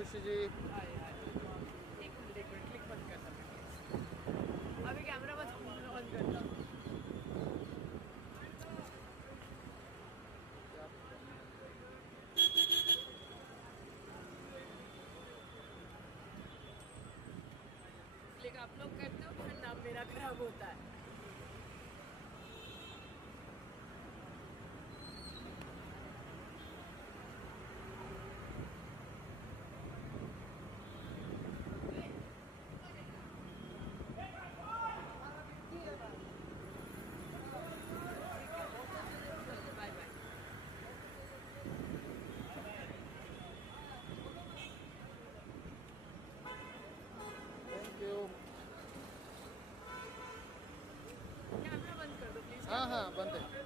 खुशी जी। एक minute click बंद करना प्लीज। अभी कैमरा बंद करना। क्लिक आप लोग करते हो फिर नाम मेरा खराब होता है। Bye bye. Thank you. Camera बंद कर दो प्लीज। हाँ हाँ बंद है।